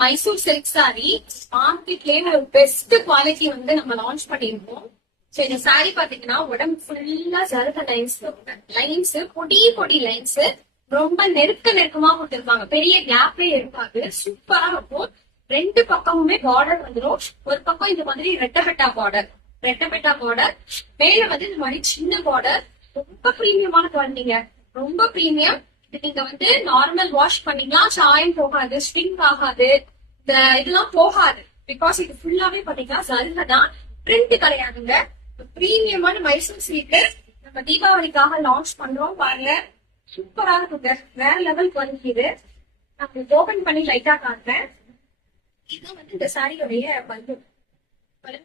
Mysore silk sorry மார்க்கெட்லயே ஒரு best quality வந்து நம்ம லான்ச் பண்ணிருக்கோம். சோ இந்த சாரி பாத்தீங்கன்னா உடம்பு ஃபுல்லா ஜருக லைன்ஸ் பொடி பொடி லைன்ஸ் ரொம்ப நெருக்கமா கொடுத்திருப்பாங்க. பெரிய கேப்பே இருக்காது. சூப்பரா இருக்கும். ரெண்டு பக்கமுமே பார்டர் வந்துடும். ஒரு பக்கம் இந்த மாதிரி ரெட்டபெட்டா பார்டர் மேல வந்து இந்த மாதிரி சின்ன பார்டர். ரொம்ப பிரீமியமான குவாலிட்டிங்க. ரொம்ப பிரீமியம். இது நீங்க வந்து நார்மல் வாஷ் பண்ணீங்கன்னா சாயம் போகாது, ஸ்ட்ரிங் ஆகாது, இந்த இதெல்லாம் போகாது. பிகாஸ் இது ஃபுல்லாவே பாத்தீங்கன்னா ஜருக தான், பிரிண்ட் கிடையாதுங்க. பிரீமியமான மைசூர் சில்க் நம்ம தீபாவளிக்காக லான்ச் பண்றோம். பாருங்க சூப்பரா இருக்குங்க. வேற லெவல் குவாலிட்டி இது. நான் ஓபன் பண்ணி லைட்டா காட்டுறேன். இதுதான் வந்து இந்த சாரியோடைய பலூன்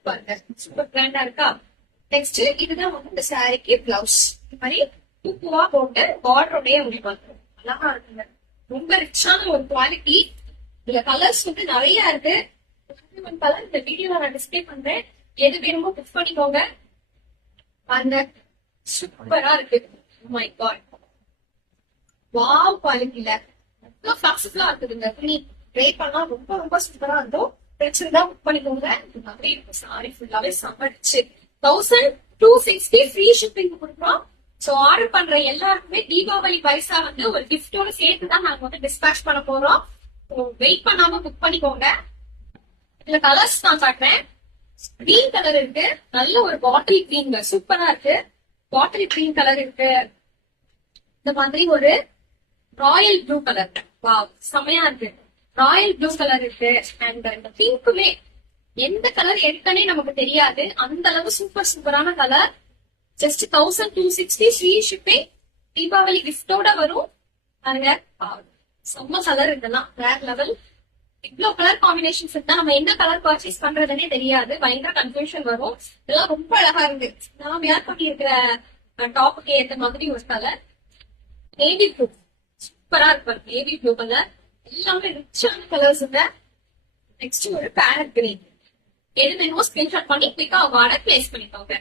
பாருங்க. சூப்பர் கிராண்டா இருக்கா? நெக்ஸ்ட் இதுதான் வந்து இந்த சாரிக்கு பிளவுஸ். இந்த மாதிரி பூவா போட்டு பார்டரோடய உங்களுக்கு வந்துடும். அழகா இருக்குங்க. ரொம்ப ரிச்சான ஒரு குவாலிட்டி. இதுல கலர்ஸ் வந்து நிறைய இருக்கு. கலர் இந்த வீடியோல நான் டிஸ்பிளே பண்றேன். எது வேணுமோ புக் பண்ணிக்கோங்க. பாருங்க சூப்பரா இருக்கு. மை காட், வாவ் குவாலிட்டில ரொம்ப ஃபிளெக்சிபிளா இருக்குதுங்க. துணி ட்ரை பண்ணா ரொம்ப ரொம்ப சூப்பரா இருக்கும். பிரச்சனை புக் பண்ணிக்கோங்க. சாரி ஃபுல்லாவே சமைச்சு 1260 ஃப்ரீ ஷிப்பிங் கொடுக்குறோம். சோ ஆர்டர் பண்ற எல்லாருக்குமே தீபாவளி பைசா வந்து ஒரு கிஃப்டோட சேர்த்து தான் நாங்க வந்து டிஸ்பேச் பண்ண போறோம். வெயிட் பண்ணாம புக் பண்ணிக்கோங்க. இதுல கலர்ஸ் நான் காட்டுறேன். கிரீன் கலர் இருக்கு. நல்ல ஒரு பாட்டில் கிரீன் சூப்பரா இருக்கு. பாட்டில் கிரீன் கலர் இருக்கு. இந்த மாதிரி ஒரு ராயல் ப்ளூ கலர். வாவ் செமையா இருக்கு. ராயல் ப்ளூ கலர் இருக்கு. அண்ட் இந்த பிங்க்குமே எந்த கலர் எடுக்கனே நமக்கு தெரியாது. அந்த அளவு சூப்பர் சூப்பரான colour. Just 1260 free shipping. Deepavali கிஃப்டோட வரும். பாருங்க செம்ம கலர் இதெல்லாம் வேற லெவல். இவ்வளவு கலர் காம்பினேஷன்ஸ் இருந்தா நம்ம என்ன கலர் பர்ச்சேஸ் பண்றதுன்னே தெரியாது. பயங்கர கன்ஃபியூஷன் வரும். இதெல்லாம் ரொம்ப அழகா இருக்கு. நான் வேர் பண்ணி இருக்கிற டாப்புக்கு ஏத்த மாதிரி ஒரு கலர். நேவி ப்ளூ சூப்பரா இருக்கு. நேவி ப்ளூ கலர் எல்லாமே ரிச்சான கலர்ஸ். நெக்ஸ்ட் ஒரு பேரட் கிரீன். எது வேணுமோ ஸ்கிரீன்ஷாட் பண்ணி குயிக்கா ஆர்டர் பிளேஸ் பண்ணிக்கோங்க.